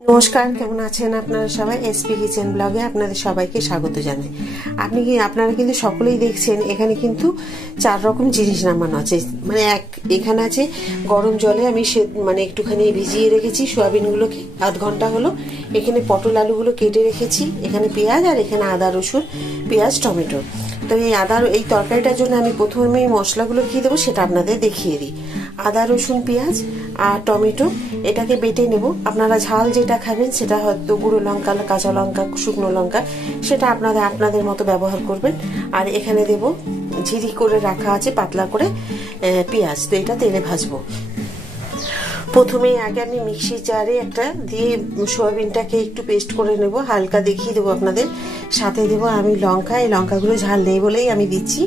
নমস্কার, কেমন আছেন আপনারা সবাই? এসপি কিচেন ব্লগে আপনাদের সবাইকে স্বাগত জানাই। আপনারা কিন্তু সকলেই দেখছেন এখানে কিন্তু 4 রকম জিনিস নামানো আছে। মানে এখানে আছে গরম জলে আমি একটুখানি ভিজিয়ে রেখেছি সয়াবিনগুলোকে, আধ ঘন্টা হলো। এখানে পটল আলুগুলো কেটে রেখেছি, এখানে পেঁয়াজ, আর এখানে আদা রসুন পেঁয়াজ টমেটো। তো এই তরকারিটার জন্য আমি প্রথমে মশলাগুলো কি দেবো সেটা আপনাদের দেখিয়ে দিই। আদা রসুন পেঁয়াজ আর টমেটো এটাকে বেটে নেব। আপনারা ঝাল যেটা খাবেন সেটা হয়তো গুঁড়ো লঙ্কা, কাঁচা লঙ্কা, শুকনো লঙ্কা, সেটা আপনাদের মতো ব্যবহার করবেন। আর এখানে দেব ঝিরি করে রাখা আছে পাতলা করে পেঁয়াজ, তো এটা তেলে ভাজবো। প্রথমে আগে আমি মিক্সি জারে একটা দিয়ে সয়াবিনটাকে একটু পেস্ট করে নেব, হালকা দেখিয়ে দেবো আপনাদের। সাথে দেবো আমি লঙ্কা, এই লঙ্কাগুলো ঝাল নেই বলেই আমি দিচ্ছি।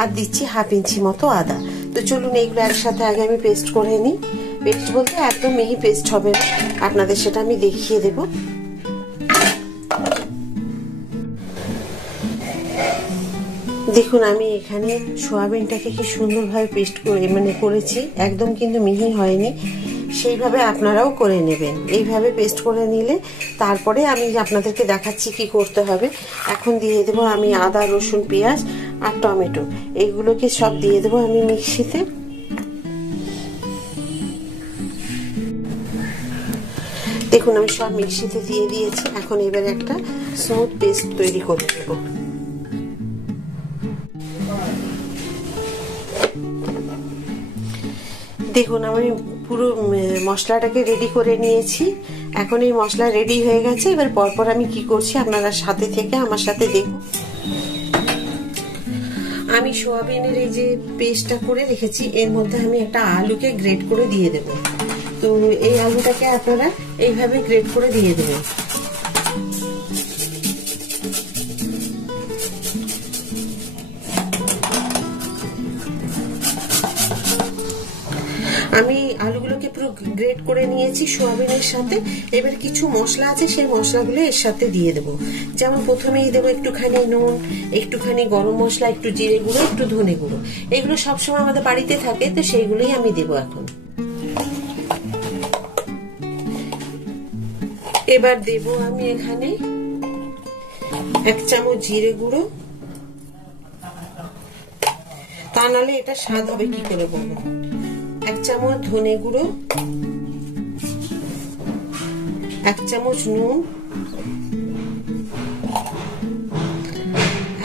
আর দিচ্ছি হাফ ইঞ্চি মতো আদা। তো চলুন এইগুলো একসাথে আগে আমি পেস্ট করে নিই। পেস্ট বলতে একদম মিহি পেস্ট হবে না, আপনাদের সেটা আমি দেখিয়ে দেব। দেখুন আমি এখানে সয়াবিনটাকে কি সুন্দরভাবে পেস্ট করেছি, একদম কিন্তু মিহি হয়নি। সেইভাবে আপনারাও করে নেবেন। এইভাবে পেস্ট করে নিলে তারপরে আমি আপনাদেরকে দেখাচ্ছি কি করতে হবে। এখন দিয়ে দেবো আমি আদা রসুন পেঁয়াজ আর টমেটো, এইগুলোকে সব দিয়ে দেবো আমি মিক্সিতে। দেখুন আমি সব মিক্সিতে দিয়ে দিয়েছি। এখন এবার একটা স্মুথ পেস্ট তৈরি করে দেবো। দেখুন আমি পুরো মশলাটাকে রেডি করে নিয়েছি। এখন এই মশলা রেডি হয়ে গেছে। এবার পরপর আমি কি করছি আপনারা সাথে থেকে আমার সাথে দেখুন। আমি সোয়াবিনের এই যে পেস্টটা করে রেখেছি, এর মধ্যে আমি একটা আলুকে গ্রেট করে দিয়ে দেব। তো এই আলুটাকে আপনারা এইভাবে গ্রেট করে দিয়ে দেবেন। আমি আলুগুলোকে পুরো গ্রেট করে নিয়েছি সোয়াবিনের সাথে। এবার কিছু মশলা আছে, সেই মশলাগুলো এর সাথে দিয়ে দেবো। যেমন প্রথমেই দেবো একটুখানি নুন, একটুখানি গরম মশলা, একটু জিরে গুঁড়ো, একটু ধনে গুঁড়ো। এগুলো সবসময় আমাদের বাড়িতে থাকে, তো সেইগুলোই আমি দেবো এখন। এবার দেবো আমি এখানে 1 চামচ জিরে গুঁড়ো, তা নাহলে এটা স্বাদ হবে কি করে বলবো। 1 চামচ ধনে গুঁড়ো, 1 চামচ নুন,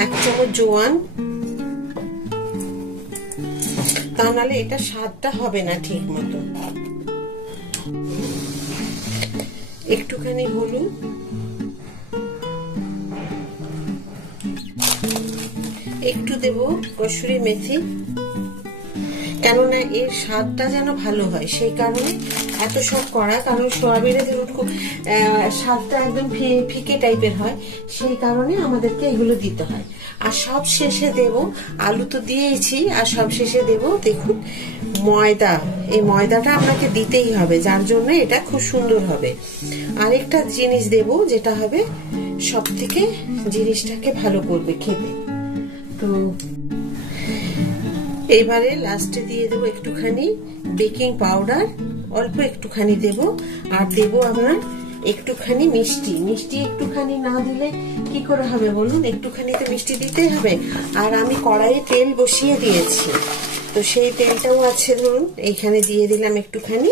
1 চামচ জোয়ান, তা নাহলে এটা স্বাদটা হবে না ঠিক মতো। একটুখানি হলুদ, একটু দেব কসুরি মেথি, কেননা এর স্বাদটা যেন ভালো হয় সেই কারণে এত সব করা। কারণ সোয়াবিনে ধরুন খুব স্বাদটা একদম ফিকে টাইপের হয়, সেই কারণে আমাদেরকে এগুলো দিতে হয়। আর সব শেষে দেব, আলু তো দিয়েছি, আর সব শেষে দেব দেখুন ময়দা। এই ময়দাটা আপনাকে দিতেই হবে, যার জন্য এটা খুব সুন্দর হবে। আরেকটা জিনিস দেব যেটা হবে সব থেকে জিনিসটাকে ভালো করবে খেতে। তো এবারে লাস্টে দিয়ে দেবো একটুখানি বেকিং পাউডার, অল্প একটুখানি দেব। আর দেব আপনার একটুখানি মিষ্টি একটুখানি না দিলে কি করে হবে বলুন, একটুখানি তো মিষ্টি দিতেই হবে। আর আমি কড়াইয়ে তেল বসিয়ে দিয়েছি, তো সেই তেলটাও আছে ধরুন, এইখানে দিয়ে দিলাম একটুখানি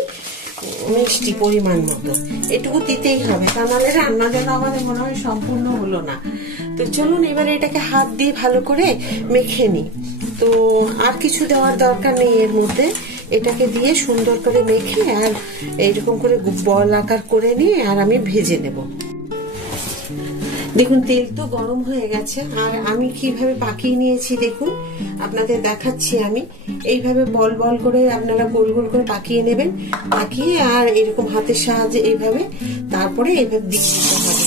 মিষ্টি পরিমাণ মতো। এটুকু দিতেই হবে, তা নাহলে রান্না যেন আমাদের মনে হয় সম্পূর্ণ হলো না। তো চলুন এবারে এটাকে হাত দিয়ে ভালো করে মেখে নিই। তো আর কিছু দেওয়ার দরকার নেই এর মধ্যে। এটাকে দিয়ে সুন্দর করে মেখে আর এইরকম করে বল আকার করে নিয়ে আর আমি ভেজে নেব। দেখুন তেল তো গরম হয়ে গেছে, আর আমি কিভাবে পাকিয়ে নিয়েছি দেখুন আপনাদের দেখাচ্ছি। আমি এইভাবে বল বল করে আপনারা গোল গোল করে পাকিয়ে নেবেন, পাকিয়ে আর এরকম হাতের সাহায্যে এইভাবে, তারপরে এইভাবে দিক দিতে হবে।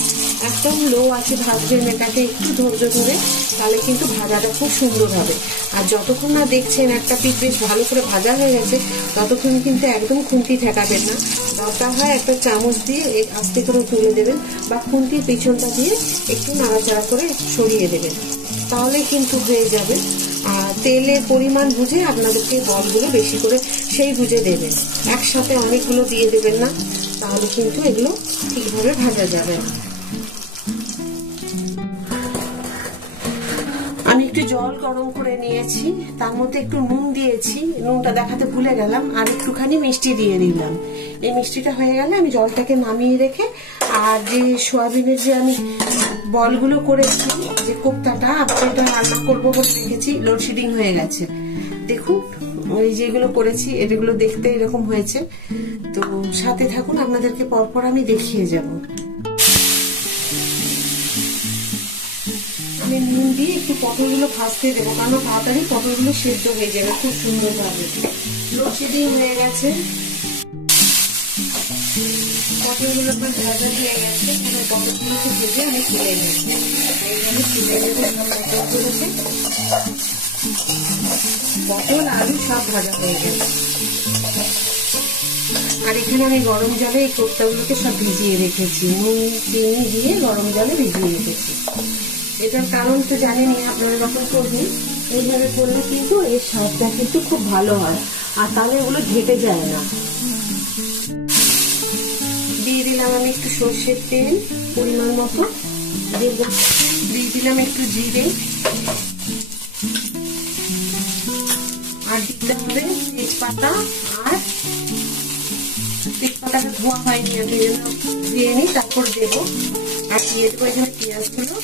একদম লো আছে ভাজবেন এটাকে, একটু ধৈর্য ধরে, তাহলে কিন্তু ভাজাটা খুব সুন্দর হবে। আর যতক্ষণ না দেখছেন একটা পিঠ বেশ ভালো করে ভাজা হয়ে গেছে, ততক্ষণ কিন্তু একদম খুন্তি ঠেকাবেন না। দরকার হয় একটা চামচ দিয়ে আস্তে করে তুলে দেবেন, বা খুন্তির পিছনটা দিয়ে একটু নাড়াচাড়া করে সরিয়ে দেবেন, তাহলে কিন্তু হয়ে যাবে। আর তেলের পরিমাণ বুঝে আপনাদেরকে বলগুলো বেশি করে সেই বুঝে দেবেন, একসাথে অনেকগুলো দিয়ে দেবেন না, তাহলে কিন্তু এগুলো ঠিকভাবে ভাজা যাবে না। আমি একটু জল গরম করে নিয়েছি, তার মধ্যে একটু নুন দিয়েছি, নুনটা দেখাতে ভুলে গেলাম, আর একটুখানি মিষ্টি দিয়ে দিলাম। এই মিষ্টিটা হয়ে গেলে আমি জলটাকে নামিয়ে রেখে আর যে সোয়াবিনের যে আমি বলগুলো করেছি, যে কোপ্তাটা এটা রান্না করবো বলে রেখেছি, লোডশেডিং হয়ে গেছে। দেখুন ওই যেগুলো করেছি এগুলো দেখতে এরকম হয়েছে। তো সাথে থাকুন, আপনাদেরকে পরপর আমি দেখিয়ে যাব। আমি নুন দিয়ে একটু পটলগুলো ভাজতে দেবো, কারণ তাড়াতাড়ি পটলগুলো সেদ্ধ হয়ে যাবে খুব সুন্দরভাবে। লোডশেডিং হয়ে গেছে, পটলগুলো ভাজা হয়ে গেছে। পটলগুলোকে ভেজে আমি তুলে নেব, এইভাবে তুলে নেব। পটলগুলোকে, পটল আলু সব ভাজা হয়ে গেছে। আর এখানে আমি গরম জলে এই কোপ্তাগুলোকে সব ভিজিয়ে রেখেছি, নুন চিনি দিয়ে গরম জলে ভিজিয়ে রেখেছি। এটার কারণ তো জানেনই, আপনারা যখন করবেন এইভাবে করলে কিন্তু এর স্বাদটা কিন্তু খুব ভালো হয়, আর তাহলে এগুলো ঘেটে যায় না। দিয়ে দিলাম আমি একটু সর্ষের তেল পরিমাণ মতো, দিয়ে দিলাম একটু জিরে, আর দিতে হবে তেজপাতা। আর তেজপাতাটা ধোয়া হয়নি, আমি দিয়ে নিই তারপর দেবো। আর দিয়ে দেবো এখানে পেঁয়াজগুলো,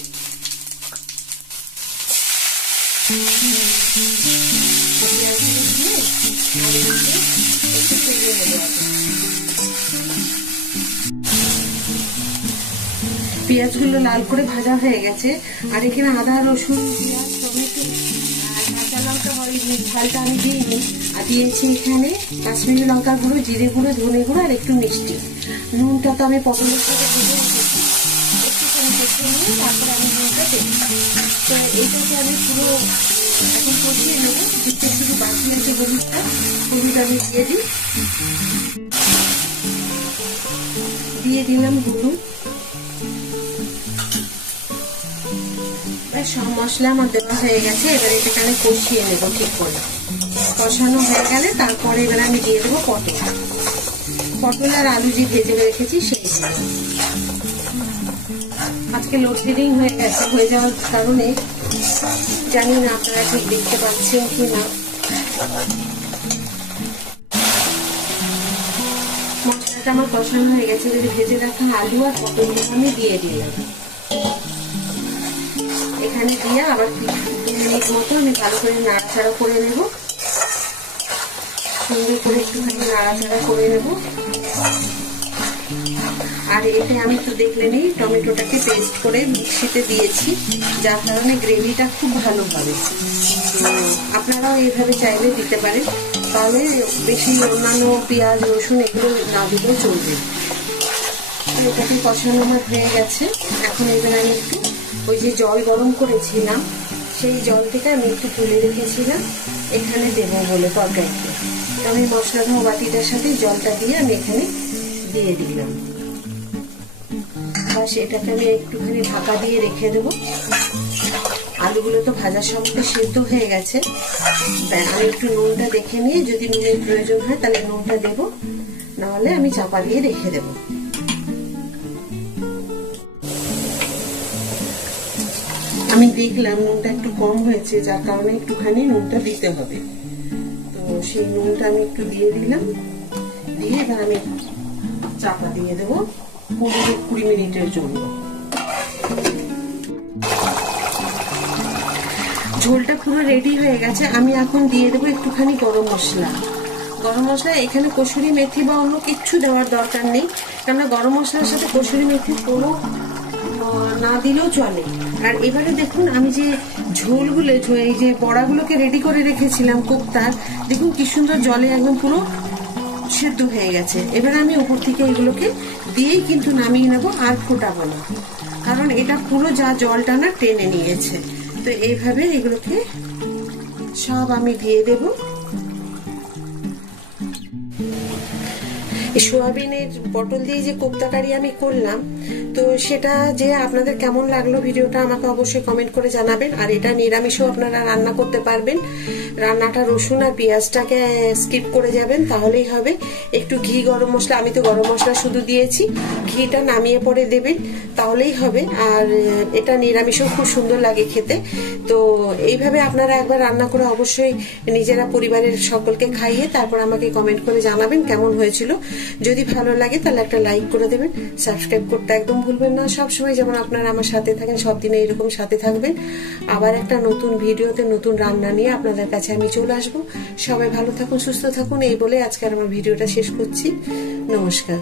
পেঁয়াজগুলো লাল করে ভাজা হয়ে গেছে। আর এখানে আদা রসুন পেঁয়াজ টমেটো কাঁচা লঙ্কা ঝালটা আমি দিইনি, আর দিয়েছি এখানে কাশ্মীরি লঙ্কার গুঁড়ো, জিরে গুঁড়ো, ধনে গুঁড়ো আর একটু মিষ্টি। নুনটা তো আমি পটলের সাথে ভেজে রেখেছি, একটুখানি দেখে নিয়ে তারপরে আমি নুনটা দেবো। তো এইটাকে আমি পুরো এখন কষিয়ে নেবো। দিতে শুধু বাকি আছে হলুদটা, হলুদ আমি দিয়ে দিই, দিয়ে দিলাম হলুদ। সব মশলা আমার দেওয়া হয়ে গেছে, এবার এটাকে আমি কষিয়ে নেবো ঠিক করে। কষানো হয়ে গেলে তারপরে এবার আমি দিয়ে দেবো পটল আর আলু যে ভেজে রেখেছি সেই। আজকে লোডশেডিং হয়ে গেছে, হয়ে যাওয়ার কারণে জানি না আপনারা ঠিক দেখতে পাচ্ছেন কি না। মশলাটা আমার কষানো হয়ে গেছে, যদি ভেজে রাখা আলু আর পটলগুলো আমি দিয়ে দিলাম। এখানে দিয়ে আবার 2 মিনিট মতো আমি ভালো করে নাড়াচাড়া করে নেব, সুন্দর করে একটুখানি নাড়াচাড়া করে নেব। আর এতে আমি তো দেখলেনই টমেটোটাকে পেস্ট করে মিক্সিতে দিয়েছি, যার কারণে গ্রেভিটা খুব ভালো হবে। আপনারাও এইভাবে চাইলে দিতে পারেন, তাহলে বেশি অন্যান্য পেঁয়াজ রসুন এগুলো না দিলেও চলবে। এটাকে কষানো আমার হয়ে গেছে। এখন এবার আমি একটু ওই যে জল গরম করেছিলাম সেই জল থেকে আমি একটু তুলে রেখেছিলাম এখানে দেবো বলে তরকারিতে। আমি মশলা ধোয়া বাটিটার সাথে জলটা দিয়ে আমি এখানে দিয়ে দিলাম। বাস এটাকে আমি একটুখানি ঢাকা দিয়ে রেখে দেবো। আলুগুলো তো ভাজার সঙ্গে সেদ্ধ হয়ে গেছে। আমি একটু নুনটা দেখে নিয়ে যদি নুনের প্রয়োজন হয় তাহলে নুনটা দেবো, নাহলে আমি চাপা দিয়ে রেখে দেবো। আমি দেখলাম নুনটা একটু কম হয়েছে, যার কারণে একটুখানি নুনটা দিতে হবে। তো সেই নুনটা আমি একটু দিয়ে দিলাম, দিয়ে এবার আমি চাপা দিয়ে দেবো 15-20 মিনিটের জন্য। ঝোলটা পুরো রেডি হয়ে গেছে। আমি এখন দিয়ে দেবো একটুখানি গরম মশলা। গরম মশলা এখানে কসুরি মেথি বা অন্য কিচ্ছু দেওয়ার দরকার নেই, কেননা গরম মশলার সাথে কসুরি মেথি কোনো না দিলেও চলে। আর এবারে দেখুন আমি যে ঝোলগুলো এই যে বড়াগুলোকে রেডি করে রেখেছিলাম কোপ্তার, দেখুন কি সুন্দর জলে একদম পুরো সেদ্ধ হয়ে গেছে। এবারে আমি উপর থেকে এগুলোকে দিয়েই কিন্তু নামিয়ে নেব, আর ফোটাবো না, কারণ এটা পুরো যা জলটা না টেনে নিয়েছে। তো এইভাবে এগুলোকে সব আমি দিয়ে দেব। সোয়াবিনের পটল দিয়ে যে কোপ্তা কারি আমি করলাম, তো সেটা যে আপনাদের কেমন লাগলো ভিডিওটা আমাকে অবশ্যই কমেন্ট করে জানাবেন। আর এটা নিরামিষও আপনারা রান্না করতে পারবেন। রান্নাটা রসুন আর পেঁয়াজটাকে স্কিপ করে যাবেন, তাহলেই হবে। একটু ঘি, গরম মশলা, আমি তো গরম মশলা শুধু দিয়েছি, ঘিটা নামিয়ে পরে দেবেন, তাহলেই হবে। আর এটা নিরামিষও খুব সুন্দর লাগে খেতে। তো এইভাবে আপনারা একবার রান্না করে অবশ্যই নিজেরা পরিবারের সকলকে খাইয়ে তারপর আমাকে কমেন্ট করে জানাবেন কেমন হয়েছিল। যদি ভালো লাগে তাহলে একটা লাইক করে দেবেন, সাবস্ক্রাইব করতে একদম ভুলবেন না। সবসময় যেমন আপনারা আমার সাথে থাকেন, সব দিনে এরকম সাথে থাকবেন। আবার একটা নতুন ভিডিওতে নতুন রান্না নিয়ে আপনাদের কাছে আমি চলে আসবো। সবাই ভালো থাকুন, সুস্থ থাকুন, এই বলে আজকে আমার ভিডিওটা শেষ করছি। নমস্কার।